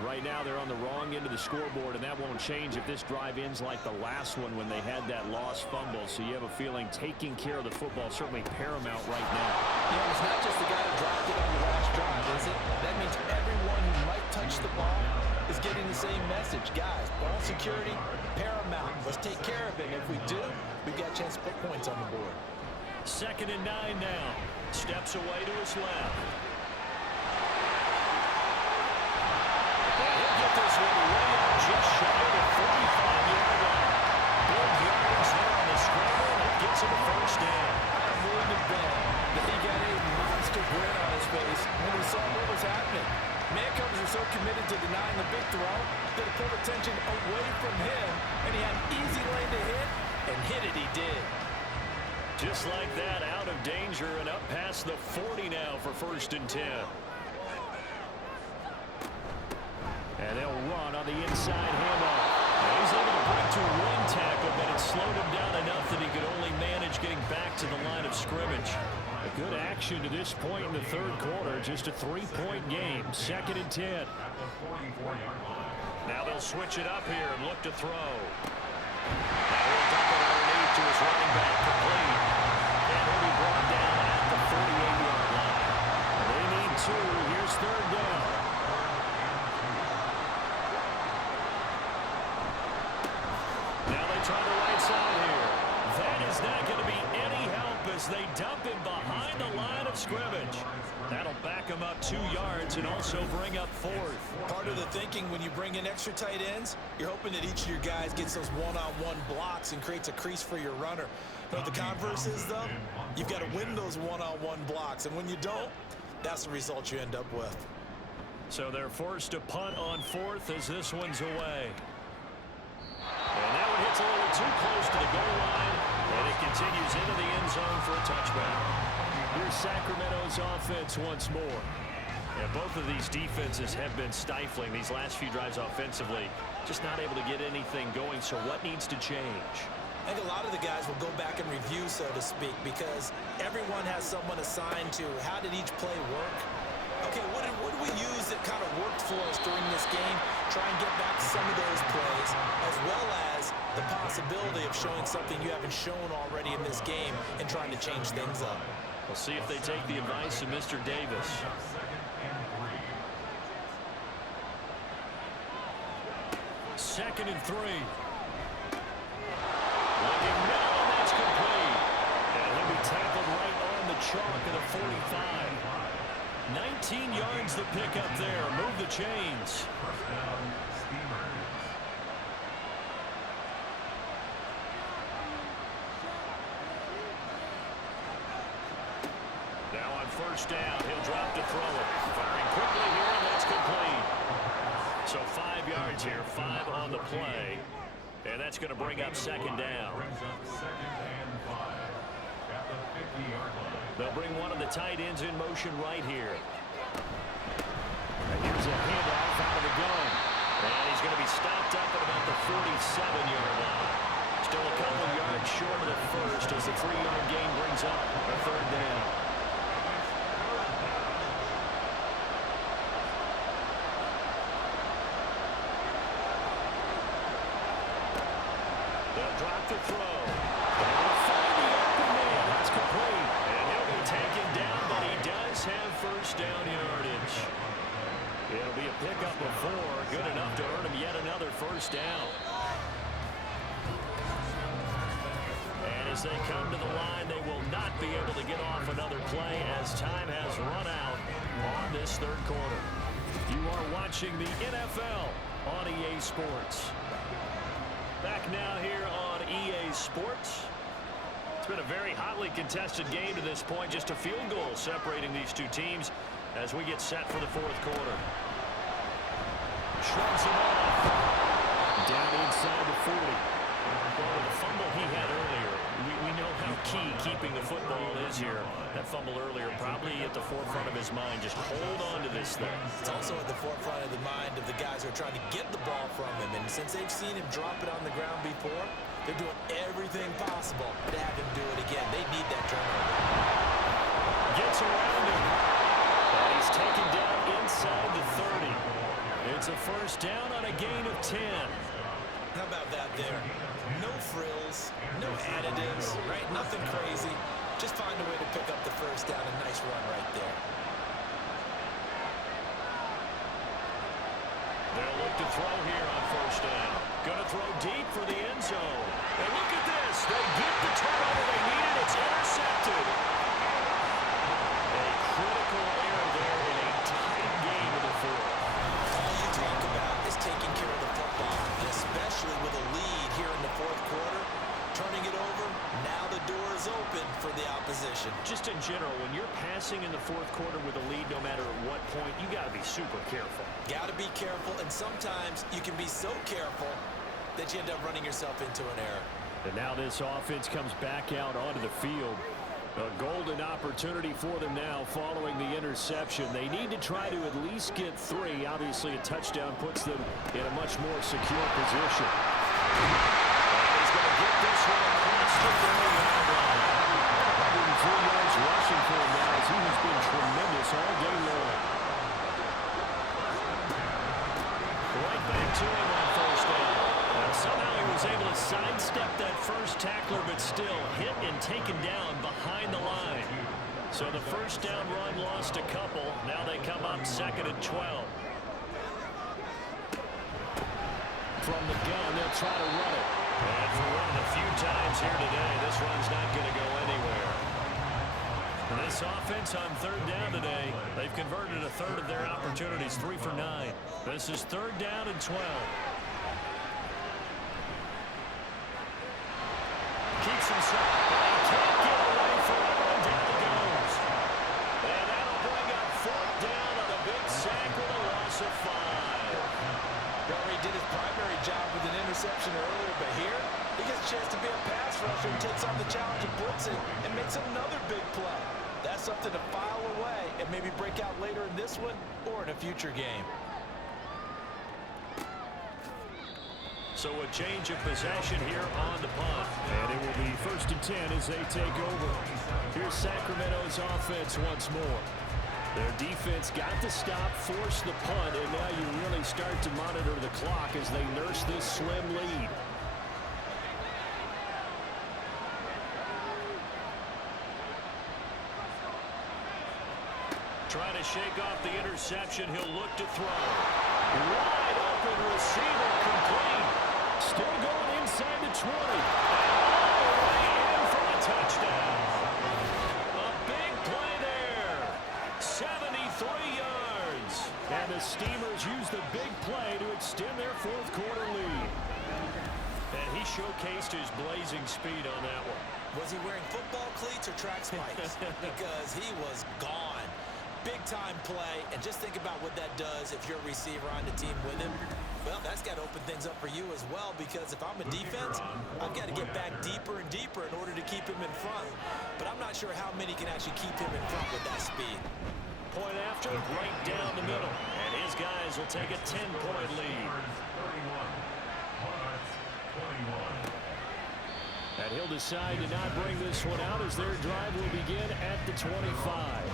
Right now they're on the wrong end of the scoreboard, and that won't change if this drive ends like the last one when they had that lost fumble. So you have a feeling taking care of the football is certainly paramount right now. Yeah, it's not just the guy who dropped it on the last drive, is it? That means everyone who might touch the ball is getting the same message. Guys, ball security, paramount. Let's take care of it. And if we do, we've got a chance to put points on the board. 2nd and 9 now. Steps away to his left. He'll get this one way out just shy of the 45-yard line. Big yards there on the scramble, and it gets him a first down. I wouldn't have bet that he got a monster grin on his face when he saw what was happening. Man covers are so committed to denying the big throw that it pulled attention away from him, and he had an easy lane to hit, and hit it he did. Just like that, out of danger and up past the 40 now for 1st and 10. And they'll run on the inside handoff. Now he's able to break to one tackle, but it slowed him down enough that he could only manage getting back to the line of scrimmage. A good action to this point in the third quarter. Just a 3-point game. 2nd and 10. Now they'll switch it up here and look to throw. Now he'll dump it underneath to his running back, complete. And he'll be brought down at the 48-yard line. They need 2. Here's third down. Now they try the right side here. That is not going to be any help as they dump him behind the line of scrimmage. That'll back him up 2 yards and also bring up 4th. Part of the thinking when you bring in extra tight ends, you're hoping that each of your guys gets those one-on-one blocks and creates a crease for your runner. But the converse is, though, you've got to win those one-on-one blocks. And when you don't, that's the result you end up with. So they're forced to punt on 4th as this one's away. And that one hits a little too close to the goal line, and it continues into the end zone for a touchback. Here's Sacramento's offense once more. Yeah, both of these defenses have been stifling these last few drives offensively. Just not able to get anything going, so what needs to change? I think a lot of the guys will go back and review, so to speak, because everyone has someone assigned to how did each play work. Okay, what did we use that kind of worked for us during this game? Try and get back to some of those plays, as well as the possibility of showing something you haven't shown already in this game and trying to change things up. We'll see if they take the advice of Mr. Davis. Second and 3. Looking middle, and that's complete. And he'll be tackled right on the chalk at a 45. 19 yards the pickup there. Move the chains. Now on first down, he'll drop to throw it. Firing quickly here, and that's complete. So 5 yards here, 5 on the play. And that's going to bring up second down. They'll bring one of the tight ends in motion right here. And here's a handoff out of the gun. And he's going to be stopped up at about the 47-yard line. Still a couple yards short of the first as the 3-yard gain brings up a third down. They'll drop the throw. They'll find the open man. That's complete. And he'll be taken down, but he does have first down yardage. It'll be a pickup of 4. Good enough to earn him yet another first down. And as they come to the line, they will not be able to get off another play as time has run out on this third quarter. You are watching the NFL on EA Sports. Back now here on EA Sports. It's been a very hotly contested game to this point. Just a field goal separating these two teams as we get set for the fourth quarter. Shrugs him off. Down inside the 40. Well, the fumble he had earlier, we know how key keeping the football is here. That fumble earlier probably at the forefront of his mind. Just hold on to this thing. It's also at the forefront of the mind of the guys who are trying to get the ball from him. And since they've seen him drop it on the ground before, they're doing everything possible to have him do it again. They need that turnover. Gets around him. And he's taken down inside the 30. It's a first down on a gain of 10. How about that there? No frills, no additives, right? Nothing crazy. Just find a way to pick up the first down. A nice run right there. They'll look to throw here on first down. Gonna throw deep for the end zone. And look at this. They get the turnover they needed. It's intercepted. A critical error there in a tight game of the fourth. All you talk about is taking care of the football, and especially with a lead here in the fourth quarter. Turning it over, now the door is open for the opposition. Just in general, when you're passing in the fourth quarter with a lead, no matter at what point, you got to be super careful. Got to be careful, and sometimes you can be so careful that you end up running yourself into an error. And now this offense comes back out onto the field. A golden opportunity for them now following the interception. They need to try to at least get 3. Obviously, a touchdown puts them in a much more secure position. He's going to get this one across the 30-yard line. 103 yards rushing for him now as he has been tremendous all day long. Right back to him on first down. Somehow he was able to sidestep that first tackler, but still hit and taken down behind the line. So the first down run lost a couple. Now they come up second and 12. From the gun, they'll try to run it. And for running a few times here today, this run's not going to go anywhere. And this offense on third down today, they've converted a third of their opportunities, 3 for 9. This is third down and 12. Keeps himself, but he can't get away from it, and down he goes. And that'll bring up fourth down on a big sack with a loss of 5. He did his primary job with an interception earlier, but here he gets a chance to be a pass rusher and takes on the challenge of blitzing and makes another big play. That's something to file away and maybe break out later in this one or in a future game. So a change of possession here on the punt. And it will be 1st and 10 as they take over. Here's Sacramento's offense once more. Their defense got the stop, forced the punt, and now you really start to monitor the clock as they nurse this slim lead. Trying to shake off the interception. He'll look to throw. Wide open receiver, complete. Still going inside the 20. All the way in for a touchdown. A big play there. 73 yards. And the Steamers use the big play to extend their 4th quarter lead. And he showcased his blazing speed on that one. Was he wearing football cleats or track spikes? Because he was gone. Big-time play, and just think about what that does if you're a receiver on the team with him. Well, that's got to open things up for you as well, because if I'm a defense, I've got to get back deeper and deeper in order to keep him in front. But I'm not sure how many can actually keep him in front with that speed. Point after, right down the middle. And his guys will take a 10-point lead. And he'll decide to not bring this one out as their drive will begin at the 25.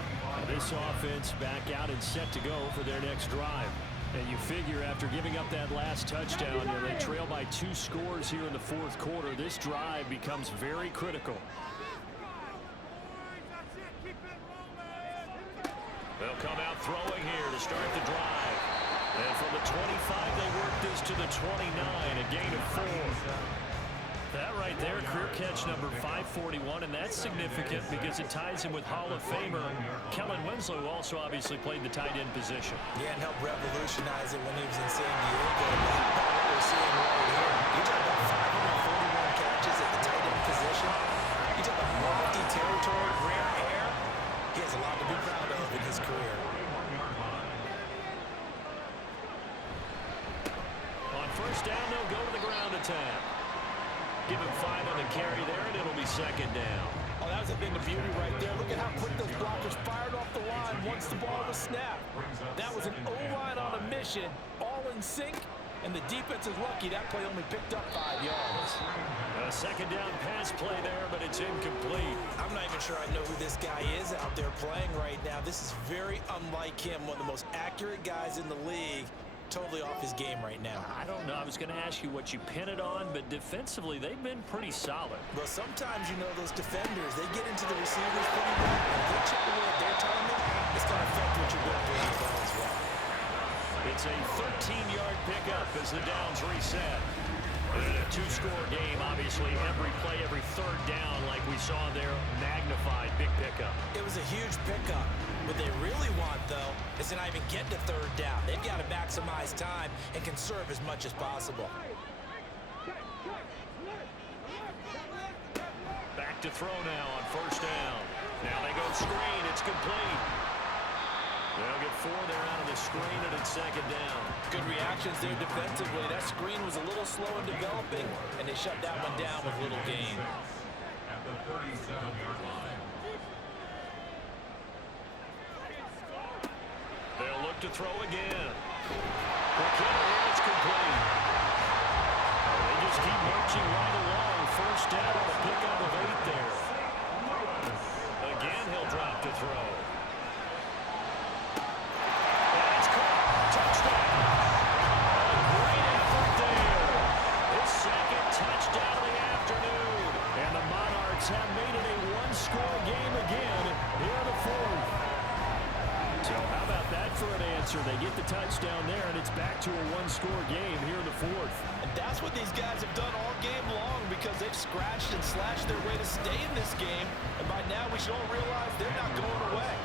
And this offense back out and set to go for their next drive. And you figure after giving up that last touchdown, they trail by 2 scores here in the 4th quarter. This drive becomes very critical. They'll come out throwing here to start the drive. And from the 25, they work this to the 29, a gain of 4. That right there, career catch number 541, and that's significant because it ties him with Hall of Famer Kellen Winslow, who also obviously played the tight end position. Yeah, and helped revolutionize it when he was in San Diego. But what we're seeing right here, you talk about 541 catches at the tight end position. You talk about lofty territory, rare air. He has a lot to be proud of in his career. On 1st down, they'll go to the ground attack. Give him 5 on the carry there, and it'll be 2nd down. Oh, that was a thing of beauty right there. Look at how quick those blockers fired off the line once the ball was snapped. That was an O-line on a mission, all in sync, and the defense is lucky that play only picked up 5 yards. A 2nd down pass play there, but it's incomplete. I'm not even sure I know who this guy is out there playing right now. This is very unlike him, one of the most accurate guys in the league. Totally off his game right now. I don't know. I was going to ask you what you pin it on, but defensively, they've been pretty solid. Well, sometimes, you know, those defenders, they get into the receivers pretty well. And if they chip away at their timing, it's going to affect what you're doing with the ball as well. It's a 13-yard pickup as the downs reset. And a 2-score game, obviously, every play, every 3rd down, like we saw there, magnified, big pickup. It was a huge pickup. What they really want, though, is to not even get to 3rd down. They've got to maximize time and conserve as much as possible. Back to throw now on 1st down. Now they go screen. It's complete. They'll get 4 there out of the screen, and it's 2nd down. Good reactions there defensively. That screen was a little slow in developing, and they shut that one down with little gain. At the 37-yard line. They'll look to throw again. It's complete. They just keep marching right along. 1st down on a pickup of 8 there. Again, he'll drop to throw. And it's caught. Touchdown. A great effort there. His 2nd touchdown of the afternoon. And the Monarchs have made it a 1-score game again here in the 4th. So how about that for an answer? They get the touchdown there, and it's back to a 1-score game here in the 4th. And that's what these guys have done all game long because they've scratched and slashed their way to stay in this game. And by now, we should all realize they're not going away.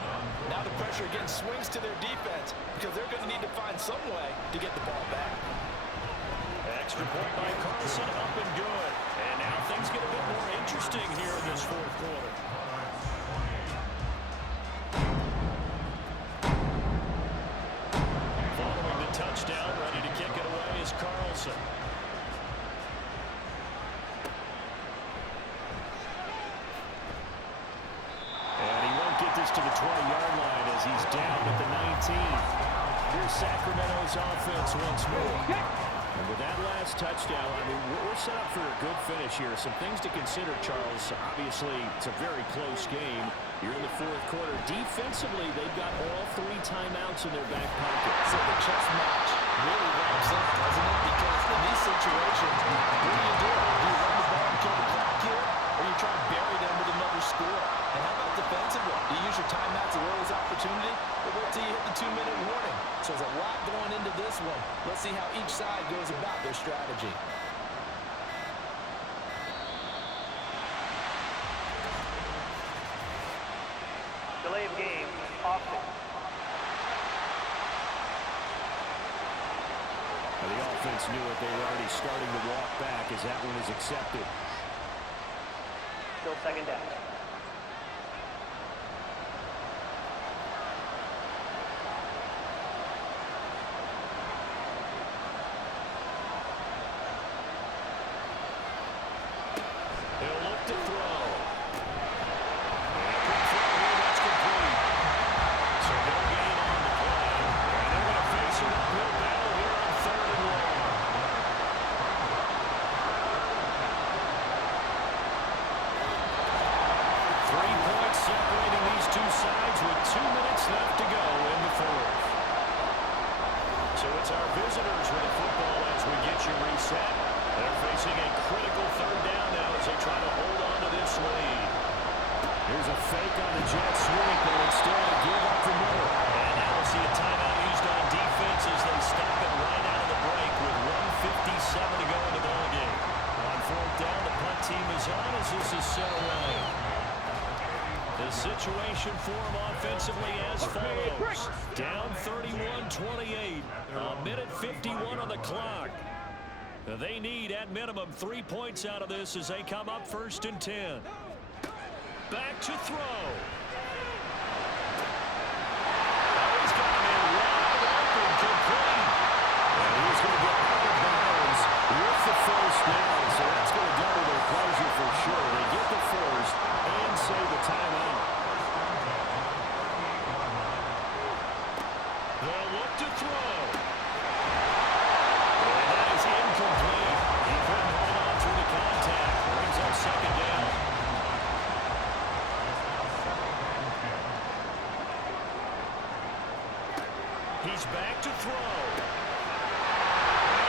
Now the pressure again swings to their defense because they're going to need to find some way to get the ball back. Extra point by Carlson, up and good. And now things get a bit more interesting here in this 4th quarter. Following the touchdown, ready to kick it away is Carlson. And he won't get to 20-yard line as he's down at the 19. Here's Sacramento's offense once more. And with that last touchdown, I mean, we're set up for a good finish here. Some things to consider, Charles. Obviously, it's a very close game. You're in the fourth quarter. Defensively, they've got all 3 timeouts in their back pocket. So the chess match really ramps up, doesn't it? Because in these situations, what do? Do you run the ball and kill the clock here? Or you try to bury them with another score? And how about defensively? Do you use your timeouts as well as opportunity? Or wait till you hit the 2-minute warning? So there's a lot going into this one. Let's see how each side goes about their strategy. Delay of game, Austin. The offense knew it. They were already starting to walk back as that one is accepted. Still second down. He'll look to throw. That's complete. So no gain on the play. And they're going to face an uphill battle here on 3rd and long. Separating these two sides with 2 minutes left to go in the fourth. So it's our visitors with the football as we get you reset. They're facing a critical 3rd down now as they try to hold on to this lead. Here's a fake on the jet sweep, but it's still a give up the middle. And now we'll see a timeout used on defense as they stop it right out of the break with 1:57 to go in the ballgame. On 4th down, the punt team is on as this is set away. The situation for him offensively as follows. Down 31-28. A minute 51 on the clock. They need at minimum 3 points out of this as they come up 1st and 10. Back to throw. He's got him in wide open, complete. And he's going to get out of bounds with the first down. So that's going to double their pleasure for sure. They get the first and save the timeout. They'll look to throw. And that is incomplete. He couldn't hold on through the contact. Brings up 2nd down. He's back to throw. And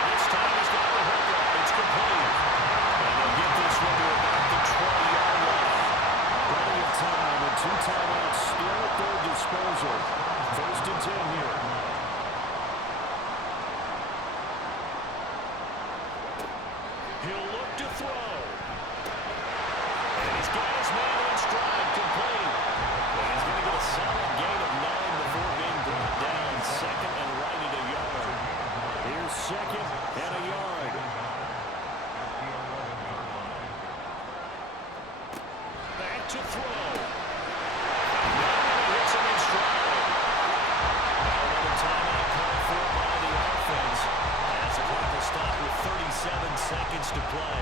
this time he's got the hook up. It's complete. And they'll get this one to about the 20-yard line. Plenty of time and 2 timeouts still at their disposal. 1st and 10 here. He'll look to throw. And he's got his man in stride, complete. And he's going to get a solid gain of 9 before being brought down. 2nd and right at a yard. Here's 2nd and a yard. Back to throw. And hits him in stride. Another timeout called for by the offense. As the clock will stop with 37 seconds to play.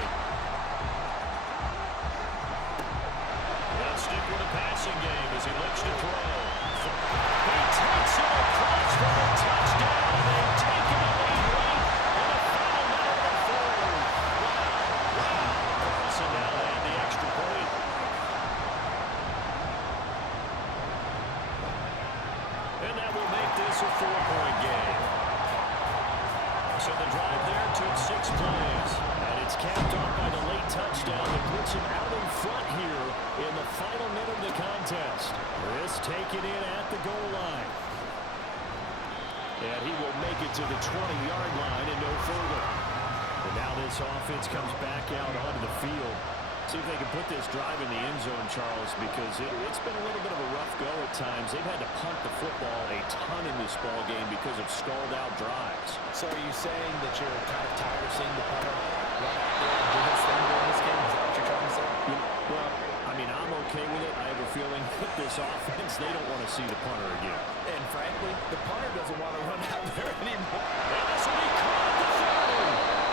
They'll stick with the passing game as he looks to throw. He takes it across for a touchdown. They've taken the lead late in the final minute of the fourth. Wow. So now they have the extra point. And that will make this a 4-point game. So the drive there took 6 plays. And it's capped off by the late touchdown that puts him out in front here in the final minute of the contest. This taken in at the goal line. And he will make it to the 20-yard line and no further. And now this offense comes back out onto the field. See if they can put this drive in the end zone, Charles, because it's been a little bit of a rough go at times. They've had to punt the football a ton in this ball game because of stalled-out drives. So are you saying that you're kind of tired of seeing the punter run out there and do his thing during this game? Is that what you're trying to say? Well, I mean, I'm okay with it. I have a feeling with this offense, they don't want to see the punter again. And frankly, the punter doesn't want to run out there anymore. And this will be caught at the 30.